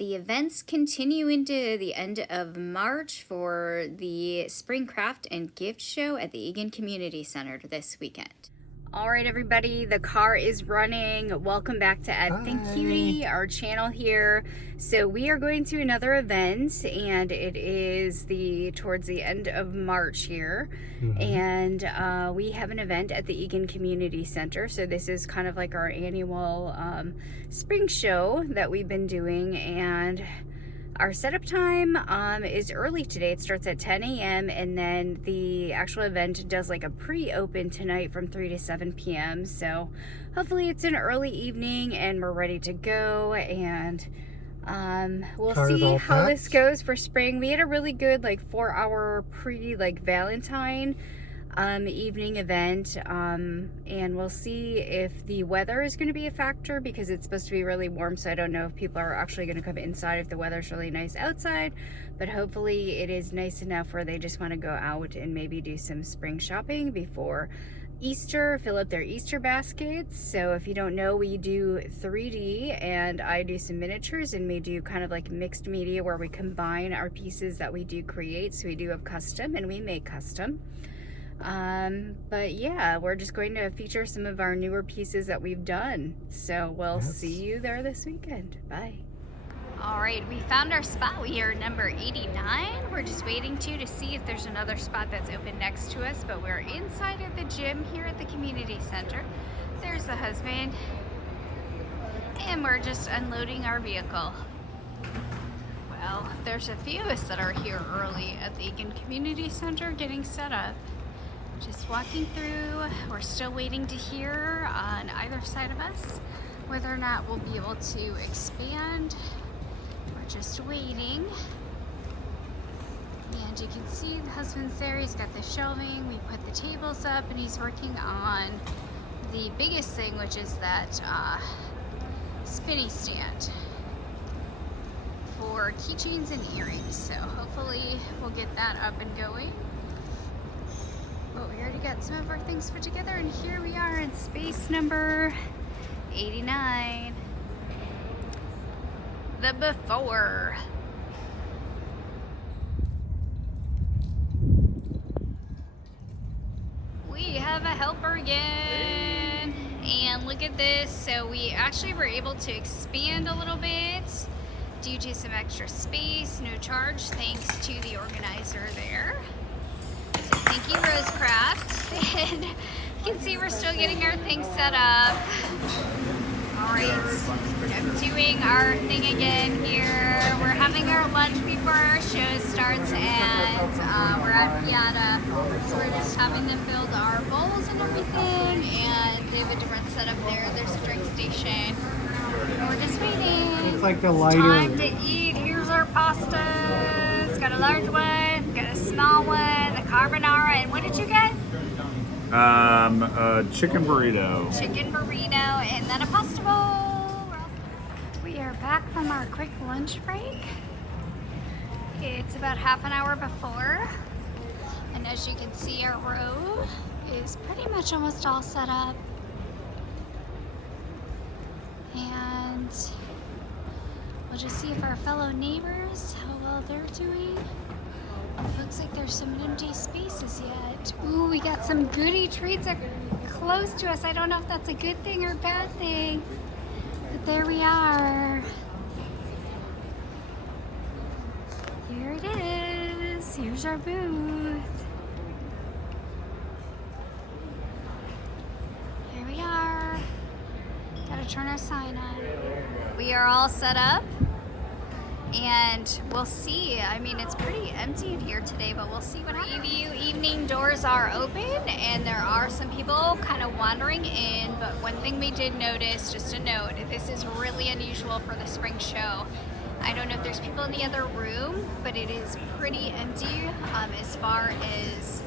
The events continue into the end of March for the Spring Craft and Gift Show at the Eagan Community Center this weekend. All right, everybody, the car is running. Welcome back to Ed Think Cutie, our channel here. So we are going to another event, and it is towards the end of March here. And we have an event at the Eagan Community Center. So this is kind of like our annual spring show that we've been doing, and our setup time is early today. It starts at 10 a.m. and then the actual event does like a pre-open tonight from 3 to 7 p.m. So hopefully it's an early evening and we're ready to go, and we'll see how this goes for spring. We had a really good 4-hour Valentine evening event, and we'll see if the weather is going to be a factor, because it's supposed to be really warm, so I don't know if people are actually going to come inside if the weather's really nice outside, but hopefully it is nice enough where they just want to go out and maybe do some spring shopping before Easter, fill up their Easter baskets. So if you don't know, we do 3D and I do some miniatures, and we do kind of like mixed media where we combine our pieces that we do create. So we do have custom and we make custom. But yeah, we're just going to feature some of our newer pieces that we've done. So we'll see you there this weekend. Bye. All right, we found our spot. We are number 89. We're just waiting to see if there's another spot that's open next to us, but we're inside of the gym here at the community center. There's the husband, and we're just unloading our vehicle. Well, there's a few of us that are here early at the Eagan Community Center getting set up. Just walking through. We're still waiting to hear on either side of us whether or not we'll be able to expand. We're just waiting. And you can see the husband's there. He's got the shelving. We put the tables up, and he's working on the biggest thing, which is that spinny stand for keychains and earrings. So hopefully we'll get that up and going. But we already got some of our things put together, and here we are in space number 89. The before. We have a helper again. And look at this. So we actually were able to expand a little bit due to some extra space, no charge, thanks to the organizer there. Thank you, Rosecraft. And you can see we're still getting our things set up. All right, I'm doing our thing again here. We're having our lunch before our show starts, and we're at Piata. So we're just having them build our bowls and everything, and they have a different setup there. There's a drink station. And we're just waiting. It's like the lighter. Time to eat. Here's our pasta. It's got a large one, got a small one, the carbonara, and what did you get? A chicken burrito. Chicken burrito, and then a pasta bowl. We are back from our quick lunch break. It's about half an hour before, and as you can see, our row is pretty much almost all set up. And we'll just see if our fellow neighbors, how well they're doing. Looks like there's some empty spaces yet. Ooh, we got some goodie treats close to us. I don't know if that's a good thing or a bad thing, but there we are. Here it is. Here's our booth. Here we are. Gotta turn our sign on. We are all set up. And we'll see. I mean, it's pretty empty in here today, but we'll see what happens. Preview evening doors are open, and there are some people kind of wandering in. But one thing we did notice, just a note, this is really unusual for the spring show. I don't know if there's people in the other room, but it is pretty empty as far as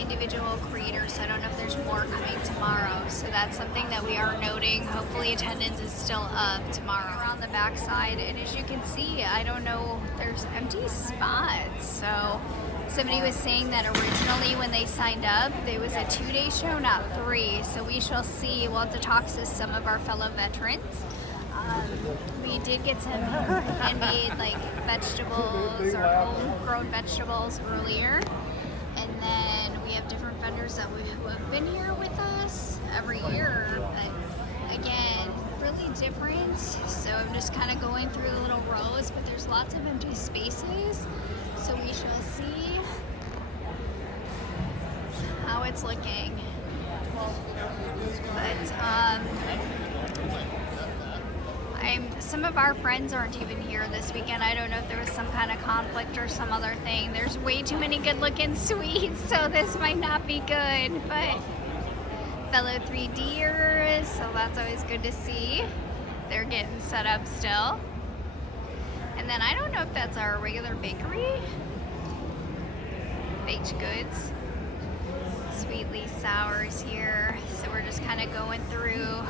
individual creators. I don't know if there's more coming tomorrow, so that's something that we are noting. Hopefully attendance is still up tomorrow. We're on the back side, and as you can see, I don't know, there's empty spots. So somebody was saying that originally when they signed up, it was a 2-day show, not 3. So we shall see. We'll have to talk to some of our fellow veterans We did get some handmade like vegetables or homegrown vegetables earlier, and then we have different vendors who have been here with us every year, but again, really different. So I'm just kind of going through the little rows, but there's lots of empty spaces, so we shall see how it's looking. But some of our friends aren't even here this weekend. I don't know if there was some kind of conflict or some other thing. There's way too many good looking sweets, so this might not be good, but fellow 3Ders, so that's always good to see. They're getting set up still. And then I don't know if that's our regular bakery. Baked goods. Sweetly Sours here. So we're just kind of going through.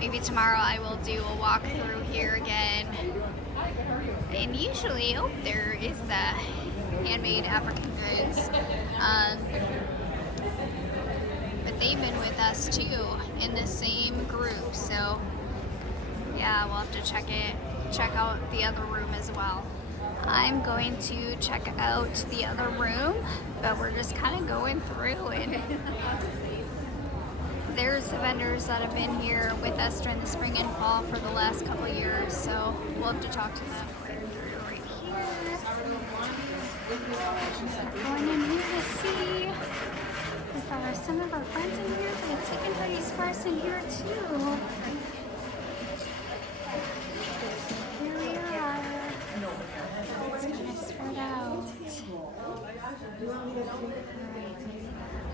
Maybe tomorrow I will do a walk through here again. And usually, oh, there is the handmade African goods. But they've been with us too in the same group. So yeah, we'll have to check out the other room as well. I'm going to check out the other room, but we're just kind of going through and there's vendors that have been here with us during the spring and fall for the last couple of years, so we'll have to talk to them. Right here. Going in here to see if there are some of our friends in here, but it's looking pretty sparse in here too. Here we are. It's kind of spread out.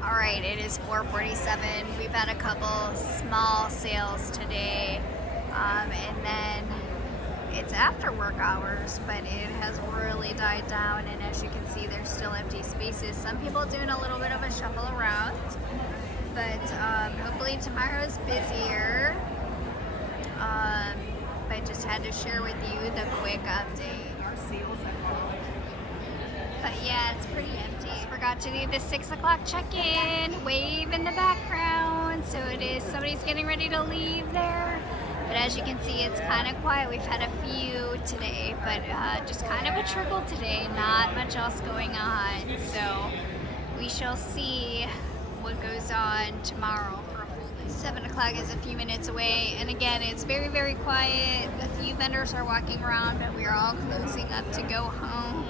All right, it is 4:47. We've had a couple small sales today, and then it's after work hours, but it has really died down, and as you can see, there's still empty spaces. Some people doing a little bit of a shuffle around, but hopefully tomorrow's busier. But just had to share with you the quick update. But yeah, it's pretty empty. Forgot to do the 6 o'clock check-in, wave in the background. So it is, somebody's getting ready to leave there. But as you can see, it's kind of quiet. We've had a few today, but just kind of a trickle today. Not much else going on. So we shall see what goes on tomorrow for a full day. 7 o'clock is a few minutes away. And again, it's very, very quiet. A few vendors are walking around, but we are all closing up to go home.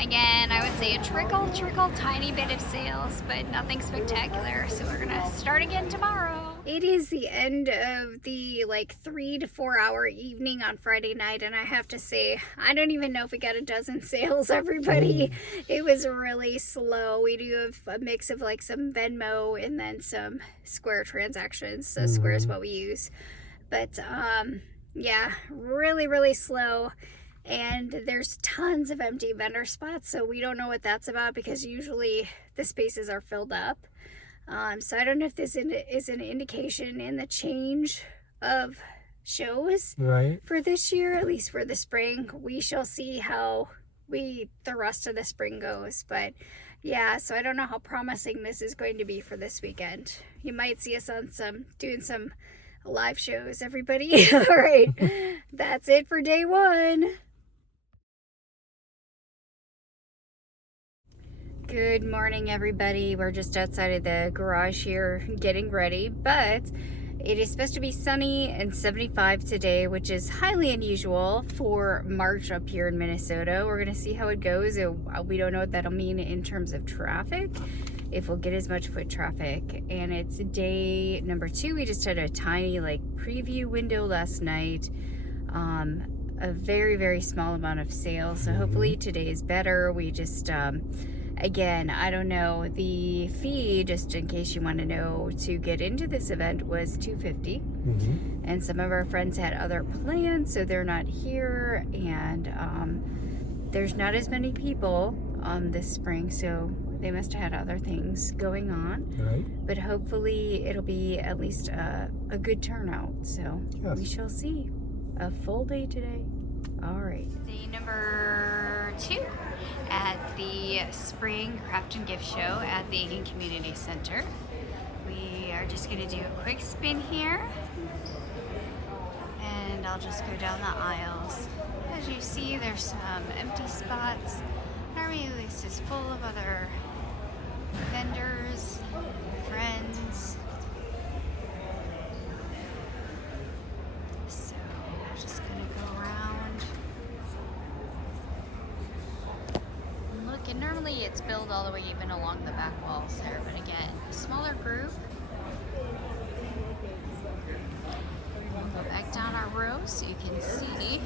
Again, I would say a trickle, tiny bit of sales, but nothing spectacular. So we're gonna start again tomorrow. It is the end of the 3 to 4 hour evening on Friday night, and I have to say, I don't even know if we got a dozen sales, everybody. It was really slow. We do have a mix of some Venmo and then some Square transactions. So Square is what we use. But yeah, really, really slow. And there's tons of empty vendor spots, so we don't know what that's about because usually the spaces are filled up. So I don't know if this is an indication in the change of shows for this year, at least for the spring. We shall see how the rest of the spring goes. But yeah, so I don't know how promising this is going to be for this weekend. You might see us on doing some live shows, everybody. All right, that's it for day one. Good morning, everybody. We're just outside of the garage here getting ready, but it is supposed to be sunny and 75 today, which is highly unusual for March up here in Minnesota. We're going to see how it goes. We don't know what that'll mean in terms of traffic, if we'll get as much foot traffic. And it's day number 2. We just had a tiny preview window last night. A very, very small amount of sales. So hopefully today is better. We just... Again, I don't know, the fee, just in case you want to know, to get into this event was $250. And some of our friends had other plans, so they're not here, and there's not as many people this spring, so they must have had other things going on. But hopefully it'll be at least a good turnout, so we shall see. A full day today. All right. Day number 2 at the Spring Craft and Gift Show at the Eagan Community Center. We are just going to do a quick spin here. And I'll just go down the aisles. As you see, there's some empty spots. Our mailing list is full of other vendors, friends. So I'm just gonna go around. Look, and normally it's built all the way even along the back walls there, but again, smaller group. We'll go back down our row so you can see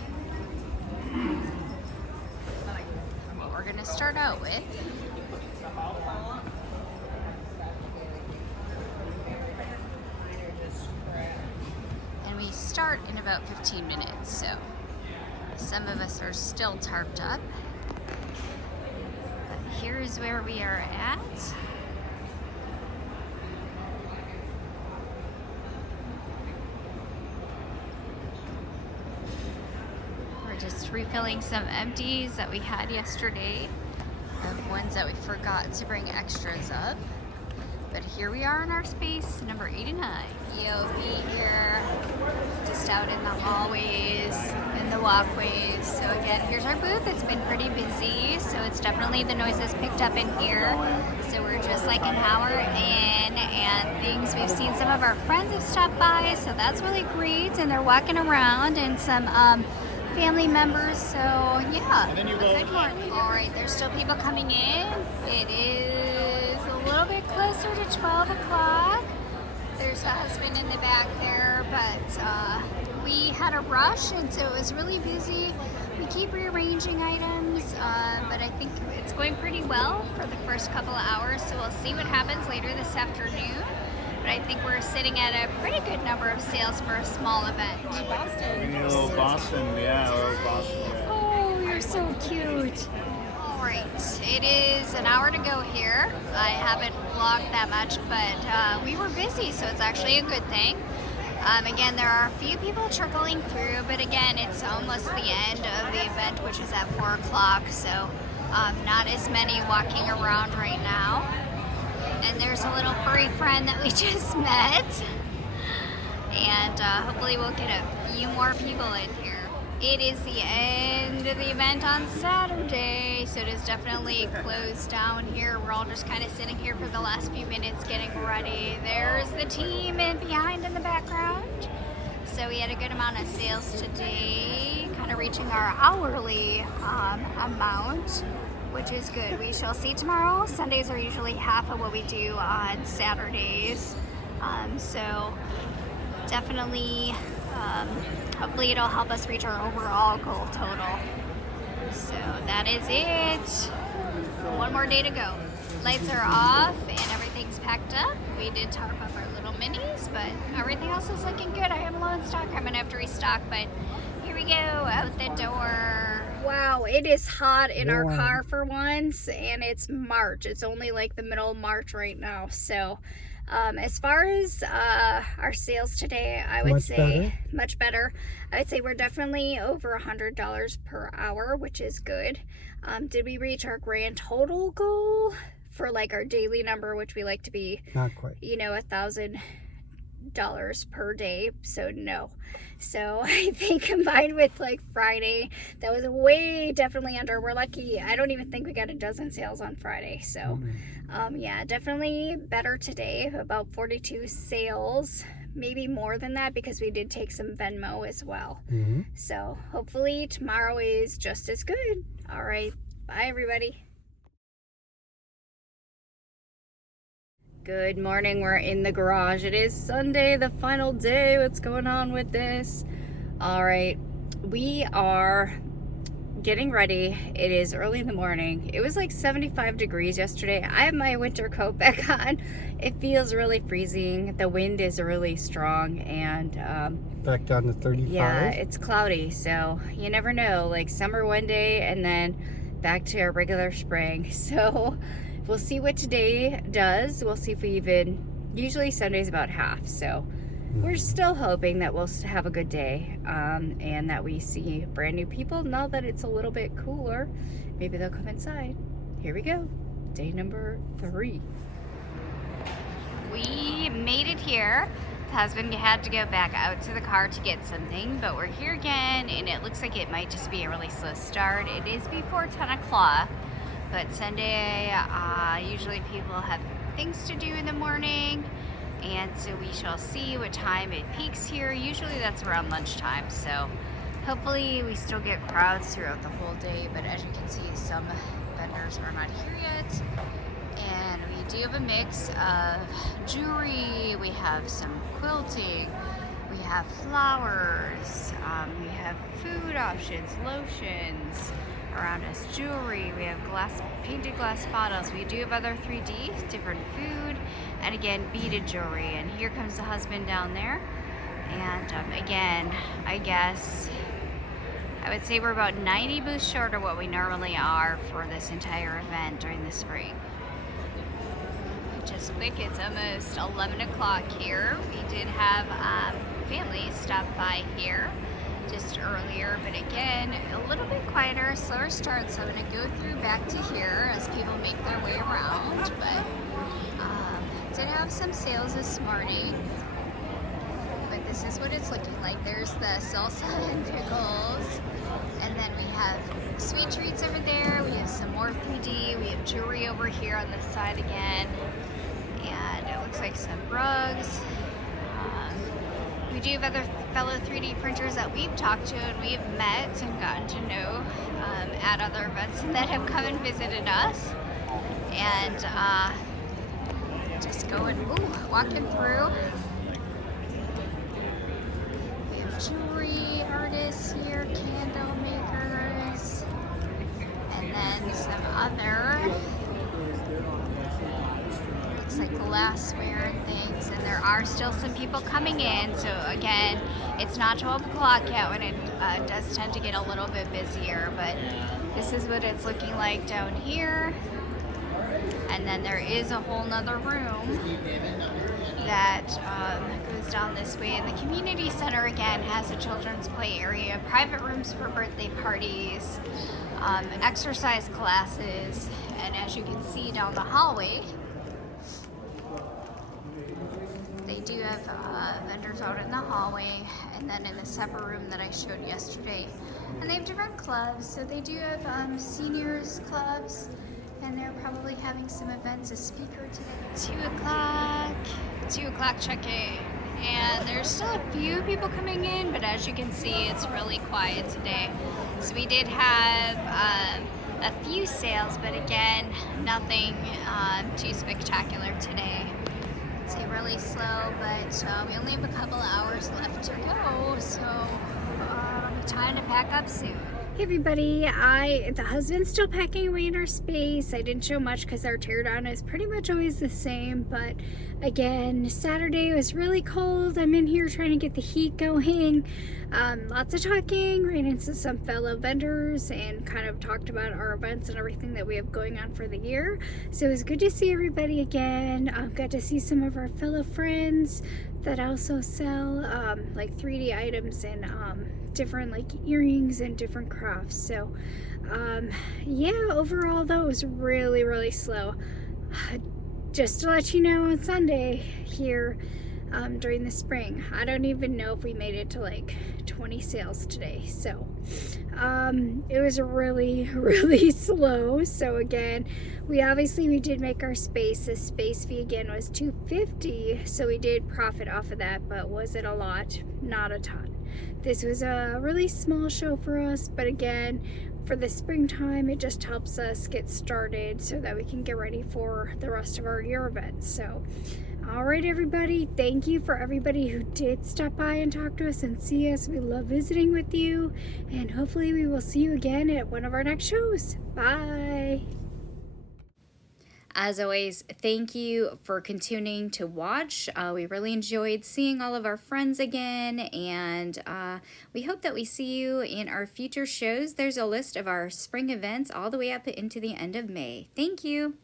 what we're gonna start out with. And we start in about 15 minutes, so some of us are still tarped up. But here's where we are at. We're just refilling some empties that we had yesterday, of ones that we forgot to bring extras up. But here we are in our space, number 89. You'll be here, just out in the hallways, in the walkways. So again, here's our booth. It's been pretty busy, so it's definitely the noises picked up in here. So we're just like an hour in and things. We've seen some of our friends have stopped by, so that's really great. And they're walking around, and some family members. So yeah, a good one. All right, there's still people coming in. It is a little bit closer to 12 o'clock. There's a husband in the back there, but we had a rush, and so it was really busy. We keep rearranging items, but I think it's going pretty well for the first couple of hours, so we'll see what happens later this afternoon. But I think we're sitting at a pretty good number of sales for a small event. Boston. Little Boston, yeah, little Boston. Yeah. Oh, you're so cute. All right, it is an hour to go here. I haven't vlogged that much, but we were busy, so it's actually a good thing. Again, there are a few people trickling through, but again, it's almost the end of the event, which is at 4 o'clock, so not as many walking around right now. And there's a little furry friend that we just met, and hopefully we'll get a few more people in here. It is the end of the event on Saturday, so it is definitely closed down here. We're all just kind of sitting here for the last few minutes getting ready. There's the team behind in the background. So we had a good amount of sales today, kind of reaching our hourly amount, which is good. We shall see tomorrow. Sundays are usually half of what we do on Saturdays. So definitely, hopefully it'll help us reach our overall goal total. So that is it. One more day to go. Lights are off and everything's packed up. We did tarp up our little minis, but everything else is looking good. I have low in stock. I'm gonna have to restock, but here we go, out the door. Wow, it is hot in our car for once, and it's March. It's only like the middle of March right now. So as far as our sales today, I would say much better. I would say we're definitely over $100 per hour, which is good. Did we reach our grand total goal for like our daily number, which we like to be, not quite, you know, $1,000 per day? So no. So I think combined with like Friday, that was way definitely under. We're lucky. I don't even think we got a dozen sales on Friday. So yeah, definitely better today. About 42 sales, maybe more than that, because we did take some Venmo as well. So hopefully tomorrow is just as good. All right, bye everybody. Good morning, we're in the garage. It is Sunday, the final day. What's going on with this? All right, we are getting ready. It is early in the morning. It was like 75 degrees yesterday. I have my winter coat back on. It feels really freezing. The wind is really strong, and back down to 35. yeah, it's cloudy, so you never know. Like summer one day and then back to our regular spring. So we'll see what today does. We'll see if we even, usually Sunday's about half, so we're still hoping that we'll have a good day, and that we see brand new people now that it's a little bit cooler. Maybe they'll come inside. Here we go, day number 3. We made it here. Husband had to go back out to the car to get something, but we're here again, and it looks like it might just be a really slow start. It is before 10 o'clock, but Sunday, usually people have things to do in the morning, and so we shall see what time it peaks here. Usually that's around lunchtime, so hopefully we still get crowds throughout the whole day, but as you can see, some vendors are not here yet. And we do have a mix of jewelry, we have some quilting, we have flowers, we have food options, lotions around us, jewelry, we have painted glass bottles, we do have other 3D, different food, and again, beaded jewelry. And here comes the husband down there. And again, I guess I would say we're about 90 booths short of what we normally are for this entire event during the spring. Just quick, it's almost 11 o'clock here. We did have families stop by here just earlier, but again, a little bit quieter, slower start, so I'm going to go through back to here as people make their way around. But did have some sales this morning, but this is what it's looking like. There's the salsa and pickles, and then we have sweet treats over there. We have some more 3D. We have jewelry over here on this side again. And it looks like some rugs. We do have other fellow 3D printers that we've talked to and we've met and gotten to know at other events that have come and visited us. And just going, walking through. We have jewelry artists here, candle makers, and then some other like glassware and things, and there are still some people coming in, so again, it's not 12 o'clock yet when it does tend to get a little bit busier, but this is what it's looking like down here. And then there is a whole nother room that goes down this way, and the community center again has a children's play area, private rooms for birthday parties, exercise classes, and as you can see down the hallway, they do have vendors out in the hallway, and then in the separate room that I showed yesterday. And they have different clubs, so they do have seniors clubs, and they're probably having some events, a speaker today. 2 o'clock check-in, and there's still a few people coming in, but as you can see, it's really quiet today. So we did have a few sales, but again, nothing too spectacular today. Say really slow, but we only have a couple hours left to go, so time to pack up soon. Hey everybody, the husband's still packing away in our space. I didn't show much because our teardown is pretty much always the same, but again, Saturday was really cold. I'm in here trying to get the heat going. Lots of talking, ran into some fellow vendors and kind of talked about our events and everything that we have going on for the year. So it was good to see everybody again. Got to see some of our fellow friends that also sell like 3D items and different like earrings and different crafts. So yeah, overall though, it was really slow. Just to let you know, on Sunday here during the spring, I don't even know if we made it to like 20 sales today. So it was really slow. So again, we did make our space. The space fee again was $250, so we did profit off of that, but was it a lot? Not a ton. This was a really small show for us, but again, for the springtime, it just helps us get started so that we can get ready for the rest of our year events. So all right, everybody, thank you for everybody who did stop by and talk to us and see us. We love visiting with you, and hopefully we will see you again at one of our next shows. Bye. As always, thank you for continuing to watch. We really enjoyed seeing all of our friends again, and we hope that we see you in our future shows. There's a list of our spring events all the way up into the end of May. Thank you.